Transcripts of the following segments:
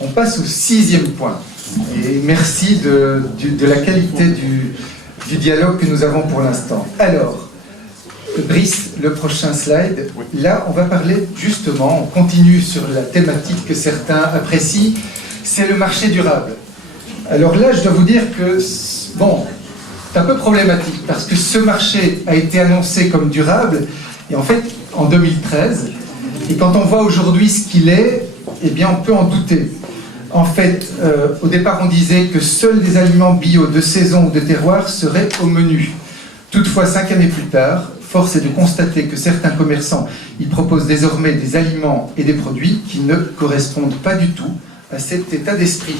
On passe au 6e point. Et merci de la qualité du dialogue que nous avons pour l'instant. Alors, Brice, le prochain slide. Là, on va parler justement, on continue sur la thématique que certains apprécient, c'est le marché durable. Alors là, je dois vous dire que, bon, c'est un peu problématique parce que ce marché a été annoncé comme durable, et en fait, en 2013, et quand on voit aujourd'hui ce qu'il est, eh bien, on peut en douter. En fait, au départ, on disait que seuls des aliments bio de saison ou de terroir seraient au menu. Toutefois, 5 années plus tard, force est de constater que certains commerçants y proposent désormais des aliments et des produits qui ne correspondent pas du tout à cet état d'esprit.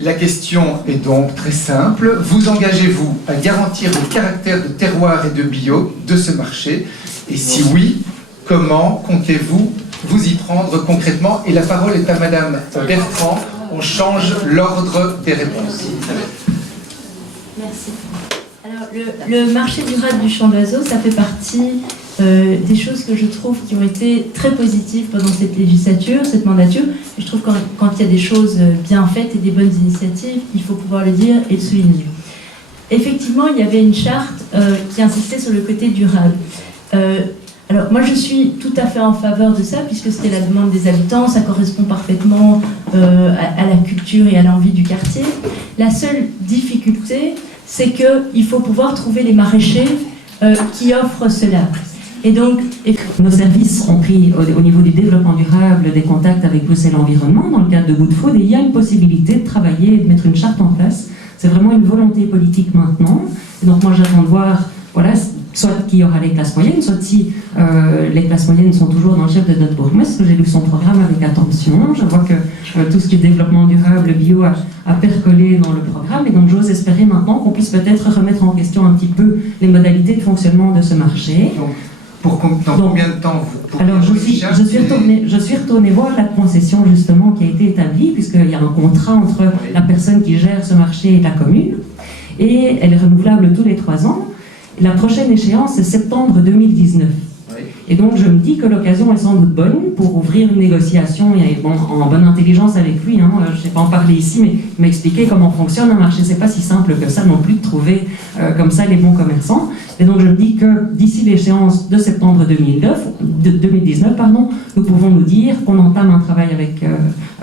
La question est donc très simple. Vous engagez-vous à garantir le caractère de terroir et de bio de ce marché? Et si oui, comment comptez-vous vous y prendre concrètement? Et la parole est à Madame Bertrand. On change l'ordre des réponses. Merci. Alors, le marché durable du champ d'oiseaux, ça fait partie des choses que je trouve qui ont été très positives pendant cette législature, cette mandature. Et je trouve que quand il y a des choses bien faites et des bonnes initiatives, il faut pouvoir le dire et le souligner. Effectivement, il y avait une charte qui insistait sur le côté durable. Alors moi je suis tout à fait en faveur de ça puisque c'était la demande des habitants, ça correspond parfaitement à la culture et à l'envie du quartier. La seule difficulté, c'est qu'il faut pouvoir trouver les maraîchers qui offrent cela. Et donc, nos services ont pris au niveau du développement durable des contacts avec Bruxelles Environnement dans le cadre de Good Food, et il y a une possibilité de travailler et de mettre une charte en place. C'est vraiment une volonté politique maintenant. Et donc moi j'attends de voir, voilà, soit qu'il y aura les classes moyennes, soit si les classes moyennes sont toujours dans le chef de notre bourgmestre, que j'ai lu son programme avec attention. Je vois que tout ce qui est développement durable, bio, a percolé dans le programme, et donc j'ose espérer maintenant qu'on puisse peut-être remettre en question un petit peu les modalités de fonctionnement de ce marché. Dans combien de temps vous Alors je suis retournée voir la concession justement qui a été établie, puisqu'il y a un contrat entre la personne qui gère ce marché et la commune, et elle est renouvelable tous les 3 ans. La prochaine échéance, c'est septembre 2019. Oui. Et donc, je me dis que l'occasion est sans doute bonne pour ouvrir une négociation et, bon, en bonne intelligence avec lui. Hein, je ne sais pas en parler ici, mais m'expliquer comment fonctionne un marché. Ce n'est pas si simple que ça non plus de trouver comme ça les bons commerçants. Et donc, je me dis que d'ici l'échéance de septembre 2019, nous pouvons nous dire qu'on entame un travail avec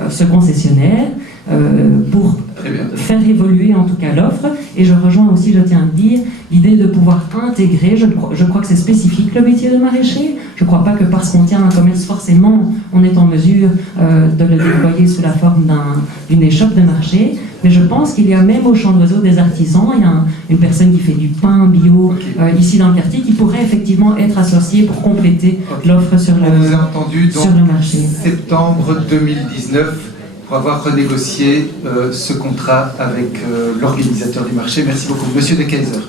ce concessionnaire pour faire évoluer en tout cas l'offre. Et je rejoins aussi, je tiens à le dire, l'idée de pouvoir intégrer, je crois que c'est spécifique le métier de maraîcher. Je ne crois pas que parce qu'on tient un commerce, forcément, on est en mesure de le déployer sous la forme d'une échoppe de marché. Mais je pense qu'il y a même au champ d'oiseaux des artisans. Il y a une personne qui fait du pain bio ici dans le quartier qui pourrait effectivement être associée pour compléter l'offre sur le marché. Septembre 2019, pour avoir renégocié ce contrat avec l'organisateur du marché. Merci beaucoup. Monsieur De Keyser.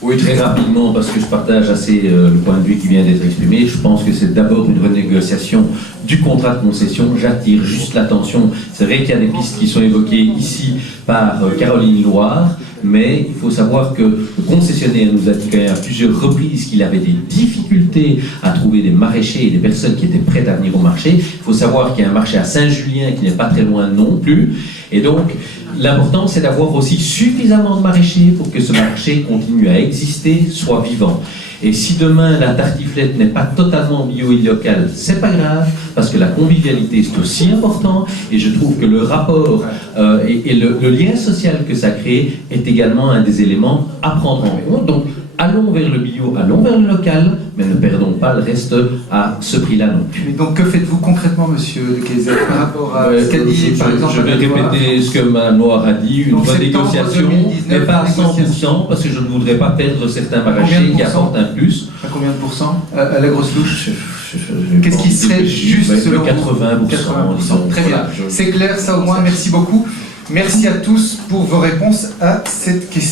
Oui, très rapidement, parce que je partage assez le point de vue qui vient d'être exprimé. Je pense que c'est d'abord une renégociation du contrat de concession. J'attire juste l'attention. C'est vrai qu'il y a des pistes qui sont évoquées ici par Caroline Loire, mais il faut savoir que le concessionnaire nous a dit quand même à plusieurs reprises qu'il avait des difficultés à trouver des maraîchers et des personnes qui étaient prêtes à venir au marché. Il faut savoir qu'il y a un marché à Saint-Julien qui n'est pas très loin non plus. Et donc, l'important, c'est d'avoir aussi suffisamment de maraîchers pour que ce marché continue à exister, soit vivant. Et si demain la tartiflette n'est pas totalement bio et locale, c'est pas grave, parce que la convivialité c'est aussi important, et je trouve que le rapport et le lien social que ça crée est également un des éléments à prendre en compte. Donc, allons vers le bio, allons vers le local, mais ne perdons pas le reste à ce prix-là non plus. Mais donc, que faites-vous concrètement, monsieur De Keyser, par rapport à ce qu'a dit, par exemple, je vais répéter ce que Mme Loire a dit, une renégociation, mais pas à 100%, parce que je ne voudrais pas perdre certains maraîchers qui apportent un plus. À combien de pourcents à la grosse louche? Qu'est-ce qui serait juste selon 80%. Très bien. C'est clair, ça au moins. Merci beaucoup. Merci à tous pour vos réponses à cette question.